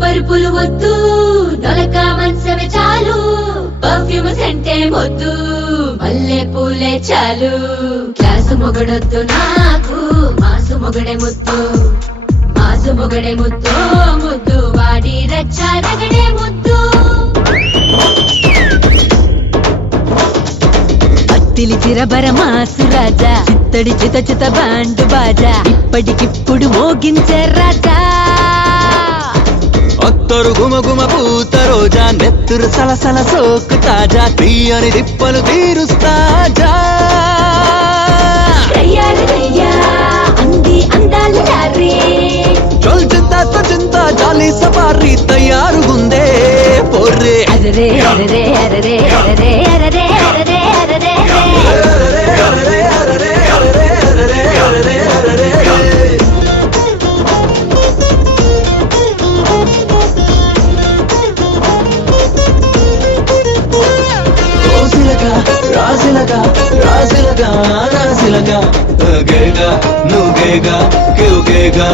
పరుపులు వద్దు, నొలక మంచమే చాలు, పర్ఫ్యూమ్ సెంటే వద్దు, మల్లె పూలే చాలు. క్లాసు మొగడొద్దు నాకు, మాసు మొగడే ముద్దు, మాసు మొగడే ముద్దు, ముద్దు వాడి రచ్చరగడే ముద్దు. అత్తిలి చిరబర మాసు రాజా, చిత్తడి చిత చిత బాండు బాజా, ఇప్పటికిప్పుడు మోగించే రాజా. అత్తరు గుమ గుమ పూత రోజా, నెత్తురు సలసల సోకు తాజా, తీయని దిప్పలు తీరుస్తాజా. అంది అందాలు చారే, చల్ చింతా చింతా జాలి సవారీ తయారుగుందే పోర్రే. అరరే అరరే అరరే అరరే అరరే అరరే అరరే రాసిలగా రాసిలగా రాసిలగా గేగా నుగేగా క్యూగేగా.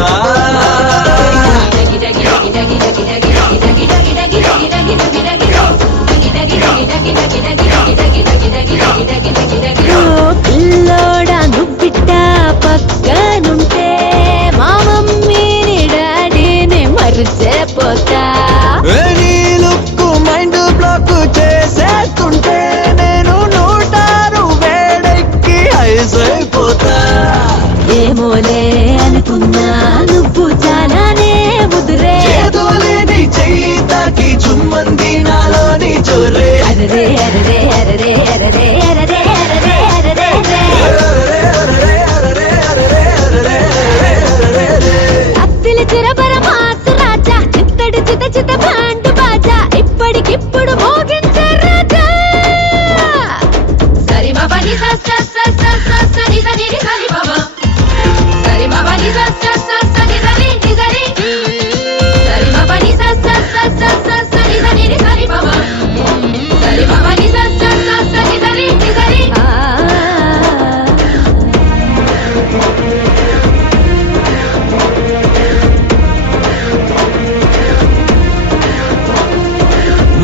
పిల్లోడా నువ్విట్ట పక్కనుంటే మా మమ్మీని డాడీని మరిచిపోతా. నీ లుక్కు మైండ్ బ్లాక్ చేసేస్తుంటే నేను 106 వేడెక్కి ఐసైపోతా. ఏమోలే అనుకున్నా నువ్వు చాలానే ముదురే, చేతులేని చెయ్యి తాకి చుమ్మంది నాలోని చోరే. అరరే అరరే అరరే అరరే అరరే అరరే అరరే. అత్తిలి చిరబర మాసు రాజా, చిత్తడి చిత చిత బాండు బాజా, ఇప్పటికిప్పుడు మోగించే రాజా. సరి బాబా ని స స స స స స ని స ని ని స ని బాబా, సరి బాబా ని స స స స ని స ని ని స ని, సరి బాబా ని స స స స స స ని స ని ని స ని బాబా, సరి బాబా ని స స స స ని స ని ని స ని.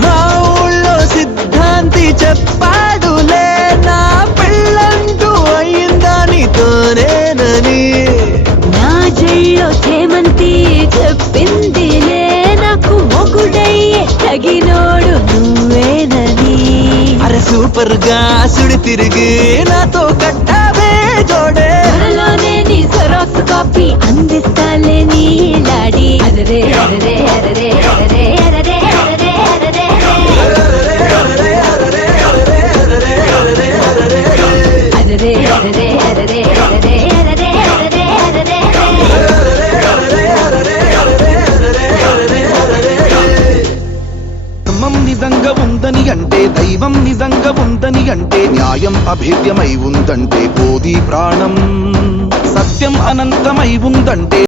మా ఊళ్ళో సిద్ధాంతి చెప్పాడులే, నా పెళ్ళంటూ అయ్యిందని తోనేనని. నా జల్లో చేమంతి చెప్పిందిలే, నాకు మొగుడయ్యే తగినోడు నువ్వేనని. అరే సూపర్ గా సుడి తిరిగి నాతో కట్టావే జోడే. త్వరలోనే నీ సరోస్ కాపీ అందిస్తాలే నీ లాడి. అరరే అరరే అరరే అరరే అరరే అరరే అరరే అరరే అరరే అరరే అరరే అరరే అరరే అరరే. ధర్మం నిజంగా ఉందని అంటే, దైవం నిజంగా ఉందని అంటే, న్యాయం అభేద్యమై ఉందంటే, కోది ప్రాణం సత్యం అనంతమై ఉందంటే.